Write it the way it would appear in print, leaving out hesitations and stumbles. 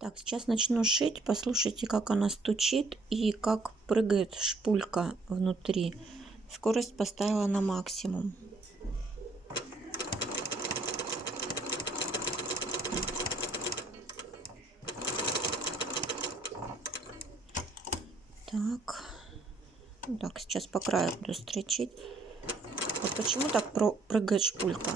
Так, сейчас начну шить. Послушайте, как она стучит и как прыгает шпулька внутри. Скорость поставила на максимум. Так, так, сейчас по краю буду строчить. Вот почему так прыгает шпулька?